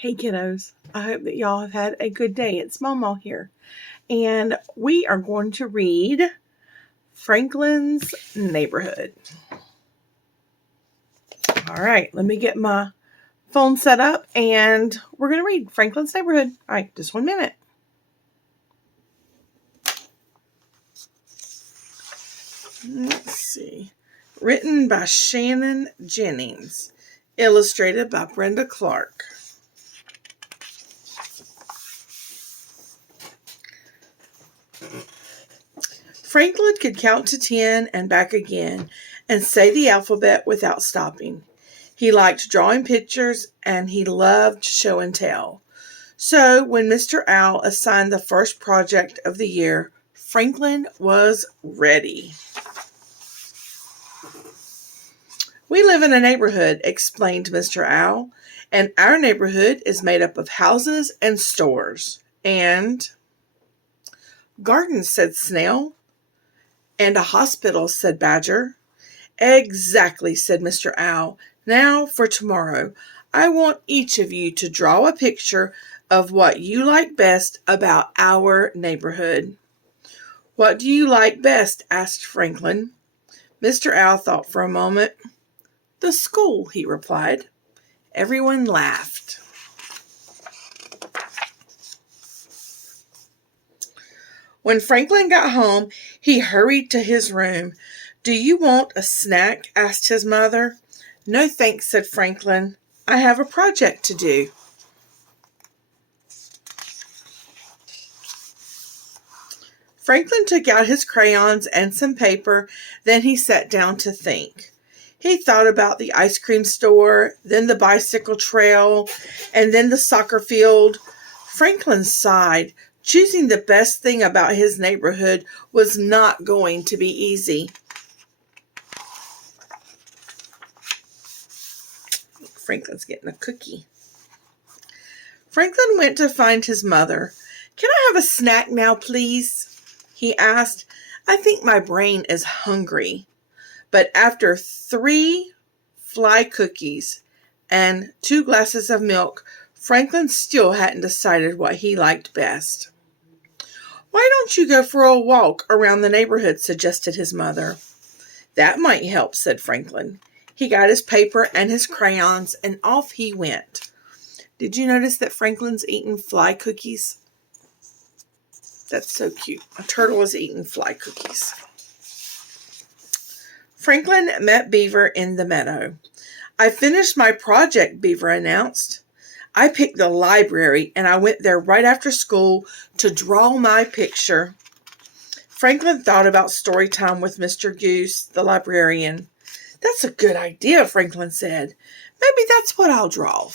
Hey kiddos, I hope that y'all have had a good day. It's Momo here, and we are going to read Franklin's Neighborhood. All right, let me get my phone set up, and we're going to read Franklin's Neighborhood. All right, just 1 minute. Let's see. Written by Sharon Jennings. Illustrated by Brenda Clark. Franklin could count to 10 and back again and say the alphabet without stopping. He liked drawing pictures and he loved show and tell. So when Mr. Owl assigned the first project of the year, Franklin was ready. We live in a neighborhood, explained Mr. Owl, and our neighborhood is made up of houses and stores. And gardens, said Snail. And a hospital, said Badger. Exactly, said Mr. Owl. Now for tomorrow. I want each of you to draw a picture of what you like best about our neighborhood. What do you like best? Asked Franklin. Mr. Owl thought for a moment. The school, he replied. Everyone laughed. When Franklin got home, he hurried to his room. Do you want a snack? Asked his mother. No thanks, said Franklin. I have a project to do. Franklin took out his crayons and some paper. Then he sat down to think. He thought about the ice cream store, then the bicycle trail, and then the soccer field. Franklin sighed. Choosing the best thing about his neighborhood was not going to be easy. Franklin's getting a cookie. Franklin went to find his mother. Can I have a snack now, please? He asked. I think my brain is hungry. But after 3 fly cookies and 2 glasses of milk, Franklin still hadn't decided what he liked best. Why don't you go for a walk around the neighborhood, suggested his mother. That might help, said Franklin. He got his paper and his crayons, and off he went. Did you notice that Franklin's eating fly cookies? That's so cute. A turtle is eating fly cookies. Franklin met Beaver in the meadow. I finished my project, Beaver announced. I picked the library, and I went there right after school to draw my picture. Franklin thought about story time with Mr. Goose, the librarian. That's a good idea, Franklin said. Maybe that's what I'll draw.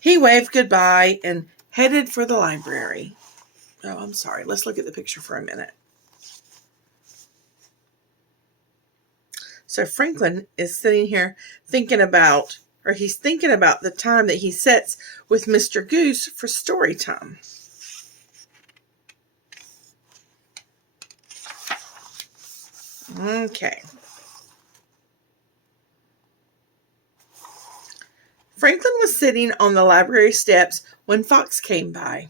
He waved goodbye and headed for the library. Oh, I'm sorry. Let's look at the picture for a minute. So Franklin is sitting here thinking about the time that he sets with Mr. Goose for story time. Okay. Franklin was sitting on the library steps when Fox came by.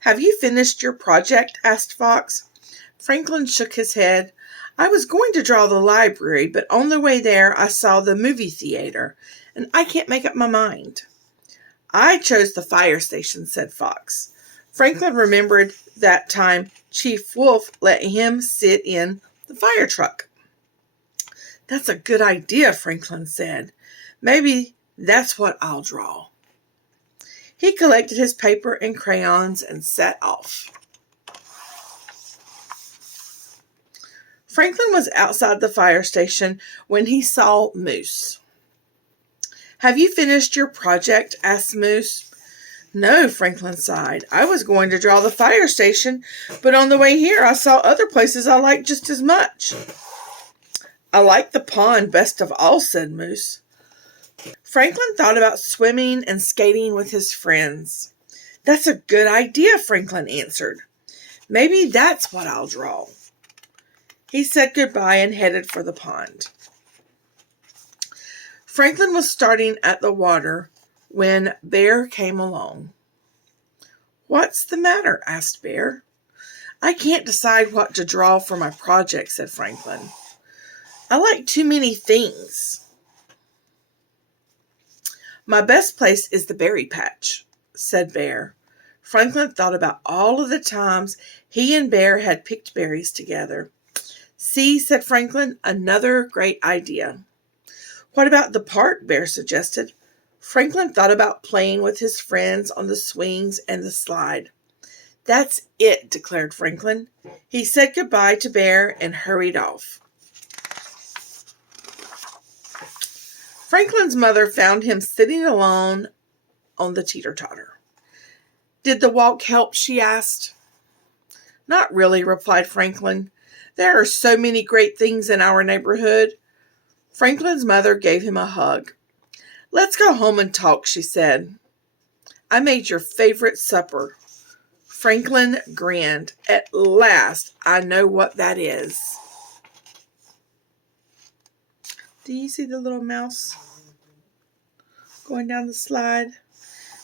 Have you finished your project? Asked Fox. Franklin shook his head. I was going to draw the library, but on the way there I saw the movie theater, and I can't make up my mind. I chose the fire station, said Fox. Franklin remembered that time Chief Wolf let him sit in the fire truck. That's a good idea, Franklin said. Maybe that's what I'll draw. He collected his paper and crayons and set off. Franklin was outside the fire station when he saw Moose. Have you finished your project? Asked Moose. No, Franklin sighed. I was going to draw the fire station, but on the way here I saw other places I liked just as much. I like the pond best of all, said Moose. Franklin thought about swimming and skating with his friends. That's a good idea, Franklin answered. Maybe that's what I'll draw. He said goodbye and headed for the pond. Franklin was starting at the water when Bear came along. "What's the matter?" asked Bear. "I can't decide what to draw for my project," said Franklin. "I like too many things." "My best place is the berry patch," said Bear. Franklin thought about all of the times he and Bear had picked berries together. "See," said Franklin, "another great idea." "What about the park?" Bear suggested. Franklin thought about playing with his friends on the swings and the slide. "That's it," declared Franklin. He said goodbye to Bear and hurried off. Franklin's mother found him sitting alone on the teeter-totter. "Did the walk help?" she asked. "Not really," replied Franklin. "There are so many great things in our neighborhood." Franklin's mother gave him a hug. "Let's go home and talk," she said. "I made your favorite supper." Franklin grinned. "At last, I know what that is." Do you see the little mouse going down the slide?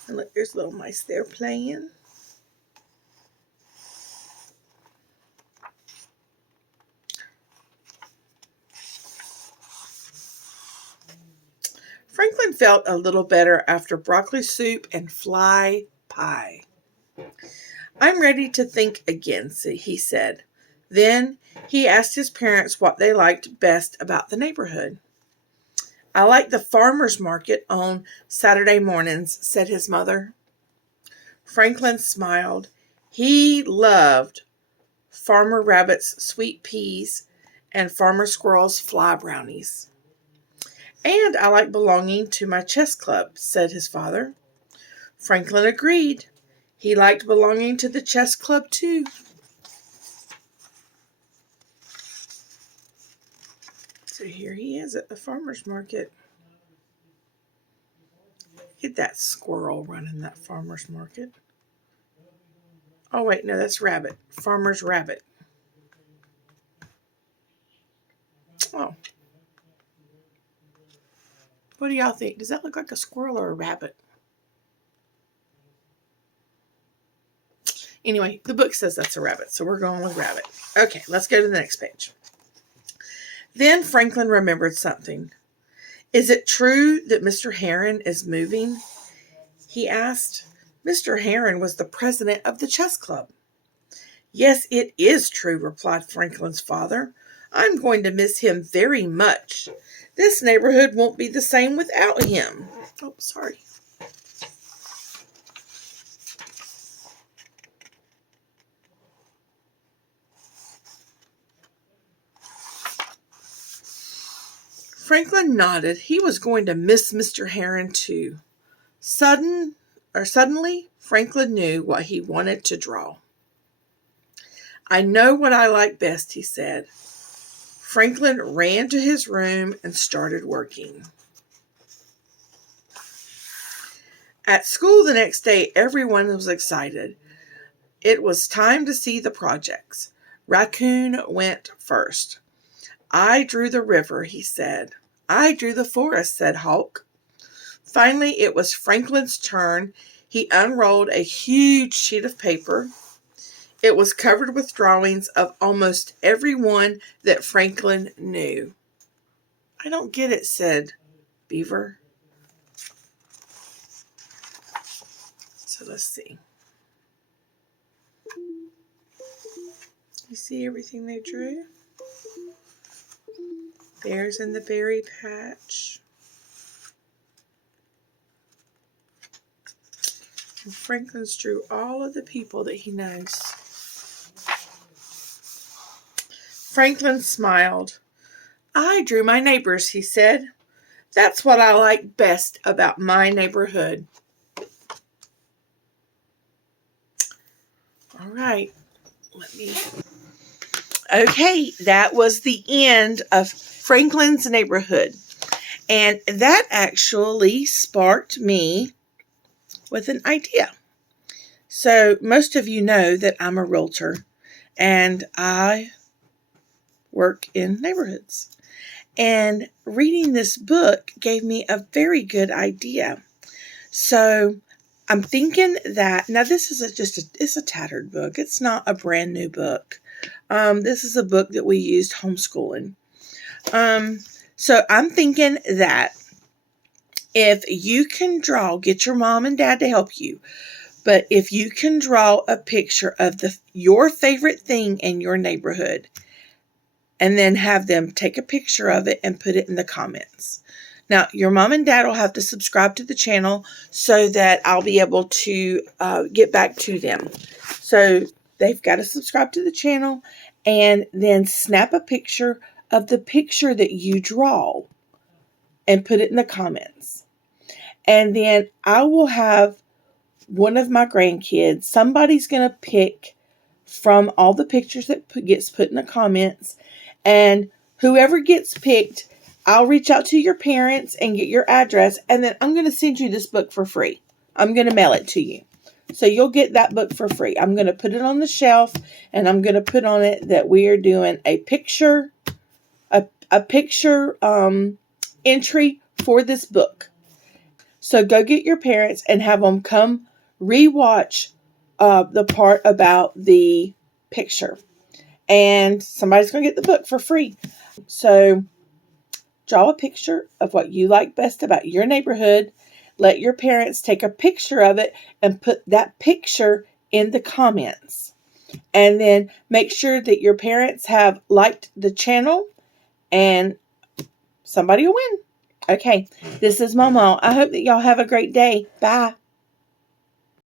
And look, there's little mice there playing. Franklin felt a little better after broccoli soup and fly pie. "I'm ready to think again," he said. Then he asked his parents what they liked best about the neighborhood. "I like the farmer's market on Saturday mornings," said his mother. Franklin smiled. He loved Farmer Rabbit's sweet peas and Farmer Squirrel's fly brownies. "And I like belonging to my chess club," said his father. Franklin agreed. He liked belonging to the chess club too. So here he is at the farmer's market. Look at that squirrel running that farmer's market. Oh wait, no, that's rabbit. Farmer's rabbit. Oh. What do y'all think? Does that look like a squirrel or a rabbit? Anyway, the book says that's a rabbit, so we're going with rabbit. Okay, let's go to the next page. Then Franklin remembered something. "Is it true that Mr. Heron is moving?" he asked. Mr. Heron was the president of the chess club. "Yes, it is true," replied Franklin's father. "I'm going to miss him very much. This neighborhood won't be the same without him." Oh, sorry. Franklin nodded. He was going to miss Mr. Heron too. Suddenly, Franklin knew what he wanted to draw. "I know what I like best," he said. Franklin ran to his room and started working. At school the next day, everyone was excited. It was time to see the projects. Raccoon went first. "I drew the river," he said. "I drew the forest," said Hawk. Finally, it was Franklin's turn. He unrolled a huge sheet of paper. It was covered with drawings of almost everyone that Franklin knew. "I don't get it," said Beaver. So let's see. You see everything they drew? Bears in the berry patch. And Franklin's drew all of the people that he knows. Franklin smiled. "I drew my neighbors," he said. "That's what I like best about my neighborhood." All right. Okay, that was the end of Franklin's neighborhood. And that actually sparked me with an idea. So most of you know that I'm a realtor and I work in neighborhoods. And reading this book gave me a very good idea. So I'm thinking that, now this is it's a tattered book. It's not a brand new book. This is a book that we used homeschooling. So I'm thinking that if you can draw, get your mom and dad to help you, but if you can draw a picture of your favorite thing in your neighborhood, and then have them take a picture of it and put it in the comments. Now, your mom and dad will have to subscribe to the channel so that I'll be able to get back to them. So they've got to subscribe to the channel and then snap a picture of the picture that you draw and put it in the comments. And then I will have one of my grandkids, somebody's going to pick from all the pictures that gets put in the comments, and whoever gets picked, I'll reach out to your parents and get your address, and then I'm going to send you this book for free. I'm going to mail it to you. So you'll get that book for free. I'm going to put it on the shelf, and I'm going to put on it that we are doing a picture entry for this book. So go get your parents and have them come rewatch the part about the picture. And somebody's going to get the book for free. So draw a picture of what you like best about your neighborhood. Let your parents take a picture of it and put that picture in the comments. And then make sure that your parents have liked the channel, and somebody will win. Okay, this is Momo. I hope that y'all have a great day. Bye.